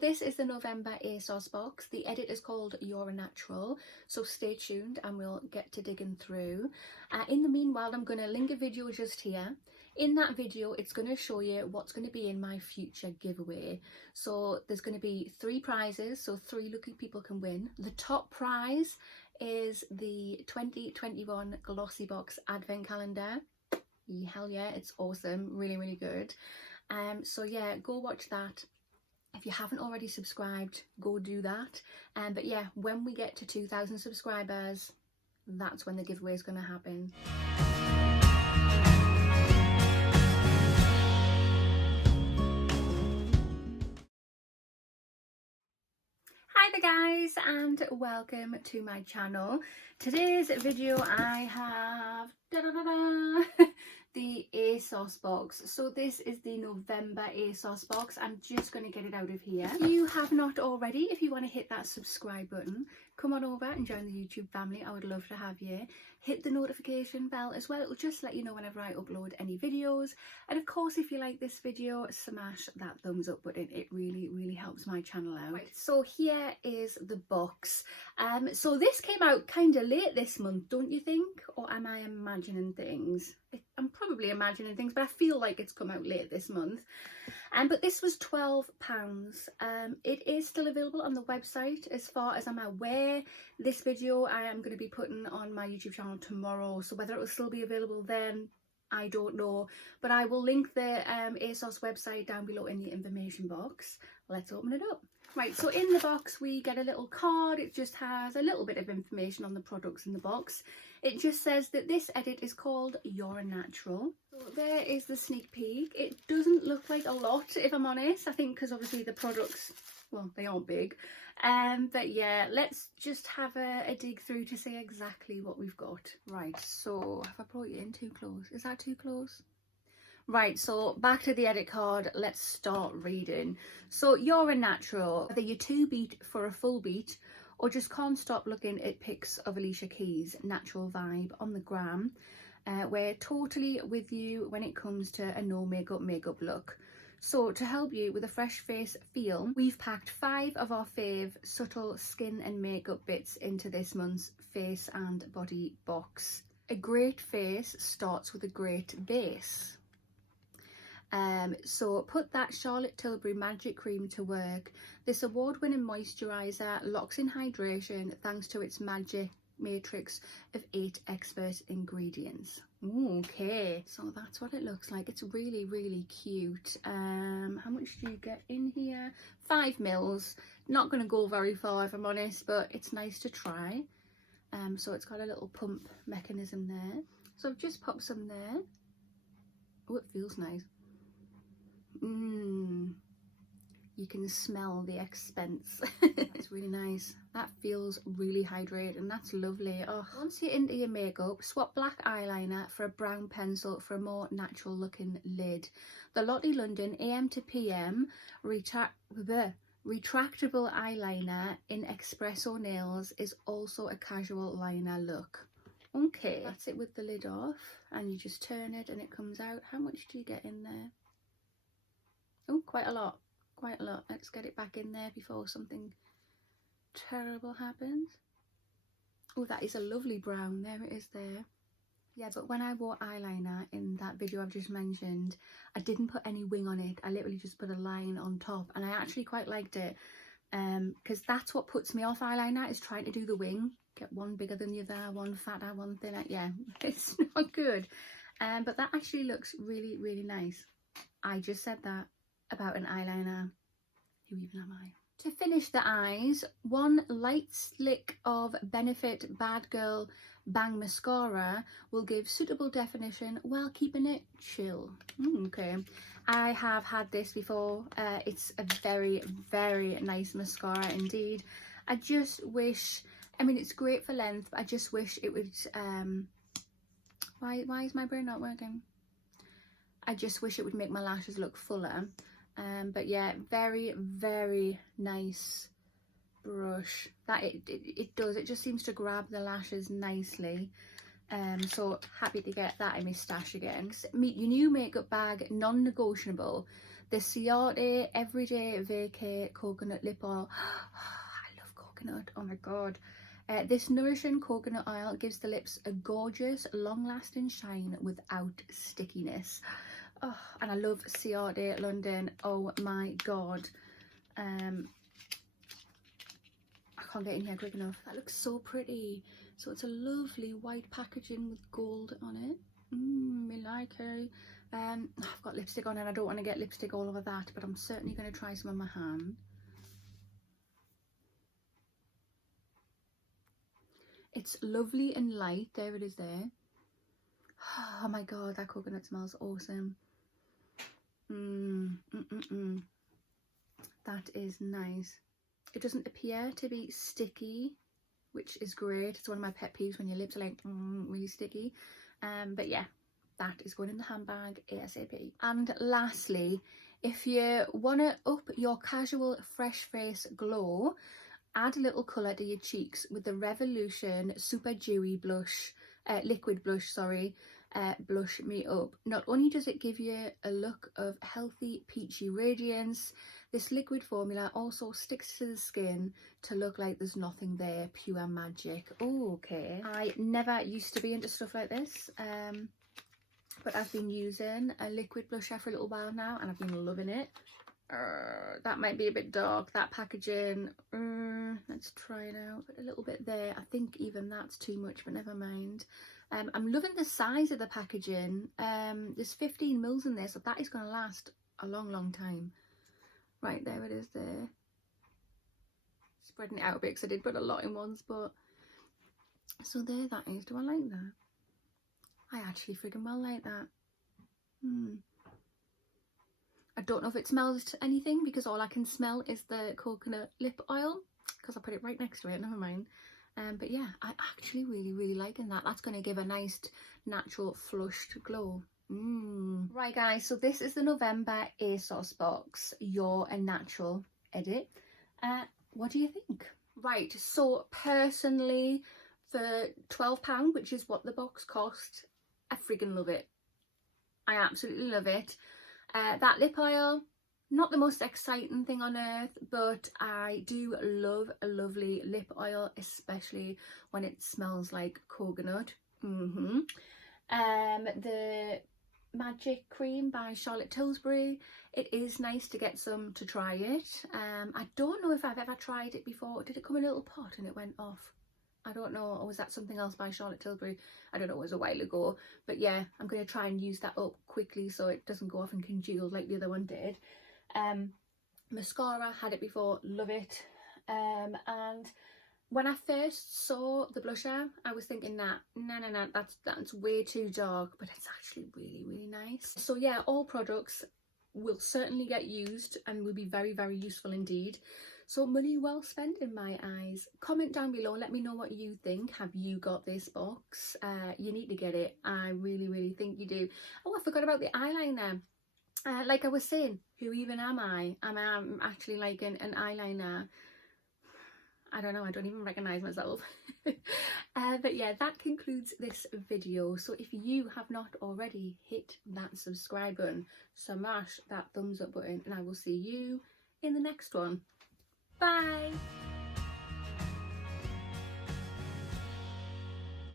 this is the November Asos box. The edit is called You're a Natural, so stay tuned and we'll get to digging through. In the meanwhile, I'm going to link a video just here. In that video, it's going to show you what's going to be in my future giveaway. So there's going to be 3 prizes, so 3 lucky people can win. The top prize is the 2021 Glossy Box Advent Calendar. Hell yeah, it's awesome, really good. So yeah, go watch that. If you haven't already subscribed, go do that. But yeah, when we get to 2,000 subscribers, that's when the giveaway is going to happen. Hi there guys, and welcome to my channel. Today's video I have the Asos box. So this is the November Asos box. I'm just going to get it out of here. If you have not already, if you want to hit that subscribe button, come on over and join the YouTube family. I would love to have you. Hit the notification bell as well. It will just let you know whenever I upload any videos. And of course, if you like this video, smash that thumbs up button. It really helps my channel out. Right, so here is the box. So this came out kind of late this month, don't you think? Or am I imagining things? I'm probably imagining things, but I feel like it's come out late this month. But this was £12. It is still available on the website as far as I'm aware. This video I am going to be putting on my YouTube channel tomorrow, so whether it will still be available then, I don't know. But I will link the Asos website down below in the information box. Let's open it up. Right, so in the box we get a little card. It just has a little bit of information on the products in the box. It just says that this edit is called You're a Natural. So there is the sneak peek. It doesn't look like a lot, if I'm honest. I think because obviously the products, well, they aren't big. But yeah, let's just have a dig through to see exactly what we've got. Right, so have I brought you in too close? Is that too close? Right, so back to the edit card, let's start reading. So You're a Natural, whether you're too beat for a full beat or just can't stop looking at pics of Alicia Keys' natural vibe on the gram, we're totally with you when it comes to a no makeup look. So to help you with a fresh face feel, we've packed 5 of our fave subtle skin and makeup bits into this month's face and body box. A great face starts with a great base. So put that Charlotte Tilbury magic cream to work. This award-winning moisturiser locks in hydration thanks to its magic matrix of 8 expert ingredients. Okay, so that's what it looks like. It's really cute. How much do you get in here? 5 mils. Not going to go very far if I'm honest, but it's nice to try. So it's got a little pump mechanism there. So I've just popped some there. Oh, it feels nice. You can smell the expense. It's really nice. That feels really hydrated and that's lovely. Oh, once you're into your makeup, swap black eyeliner for a brown pencil for a more natural looking lid. The Lottie London AM to PM retractable eyeliner in espresso nails is also a casual liner look. Okay, that's it with the lid off and you just turn it and it comes out. How much do you get in there? Oh, quite a lot. Let's get it back in there before something terrible happens. Oh, that is a lovely brown. There it is there. Yeah, but when I wore eyeliner in that video I've just mentioned, I didn't put any wing on it. I literally just put a line on top and I actually quite liked it. Because that's what puts me off eyeliner, is trying to do the wing. Get one bigger than the other, one fatter, one thinner. Yeah, it's not good. But that actually looks really nice. I just said that about an eyeliner. Who even am I? To finish the eyes, one light slick of Benefit Bad Girl Bang Mascara will give suitable definition while keeping it chill. Okay, I have had this before. It's a very nice mascara indeed. I just wish, I mean it's great for length, but I just wish it would why is my brain not working? I just wish it would make my lashes look fuller. But yeah, very nice brush. That it does, it just seems to grab the lashes nicely. So happy to get that in my stash again. Meet your new makeup bag, non-negotiable. the Ciate Everyday Vacay Coconut Lip Oil. I love coconut, oh my god. This nourishing coconut oil gives the lips a gorgeous, long-lasting shine without stickiness. Oh, and I love Ciate London, oh my god. I can't get in here quick enough. That looks so pretty. So it's a lovely white packaging with gold on it. Me like it. I've got lipstick on and I don't want to get lipstick all over that, but I'm certainly going to try some on my hand. It's lovely and light. There it is there. Oh my god, that coconut smells awesome. That is nice. It doesn't appear to be sticky, which is great. It's one of my pet peeves when your lips are like really sticky. But yeah, that is going in the handbag ASAP. And lastly, if you want to up your casual fresh face glow, add a little colour to your cheeks with the Revolution Super Dewy blush, liquid blush, sorry, Blush Me Up. Not only does it give you a look of healthy peachy radiance, this liquid formula also sticks to the skin to look like there's nothing there, pure magic. Oh, okay. I never used to be into stuff like this, but I've been using a liquid blusher for a little while now and I've been loving it. That might be a bit dark, that packaging. Let's try it out. A little bit there. I think even that's too much, but never mind. I'm loving the size of the packaging. There's 15 mils in there, so that is going to last a long time. Right, there it is there. Spreading it out a bit because I did put a lot in once, but so there that is. Do I like that? I actually friggin' well like that. I don't know if it smells anything because all I can smell is the coconut lip oil because I put it right next to it, never mind. But yeah, I actually really liking that. That's going to give a nice natural flushed glow. Right guys, so this is the November Asos box, You're a Natural edit. What do you think? Right, so personally for £12, which is what the box cost, I friggin' love it. I absolutely love it. That lip oil, not the most exciting thing on earth, but I do love a lovely lip oil, especially when it smells like coconut. The Magic Cream by Charlotte Tilbury, it is nice to get some to try it. I don't know if I've ever tried it before. Did it come in a little pot and it went off? I don't know, or was that something else by Charlotte Tilbury? I don't know, it was a while ago. But yeah, I'm going to try and use that up quickly so it doesn't go off and congeal like the other one did. Mascara, had it before, love it. And when I first saw the blusher, I was thinking no, that's way too dark, but it's actually really nice. So yeah, all products will certainly get used and will be very useful indeed. So money well spent in my eyes. Comment down below, let me know what you think. Have you got this box? You need to get it. I really think you do. Oh, I forgot about the eyeliner. Like I was saying, who even am I? I'm actually like an eyeliner. I don't know, I don't even recognise myself. But yeah, that concludes this video. So if you have not already, hit that subscribe button, smash that thumbs up button, and I will see you in the next one. Bye!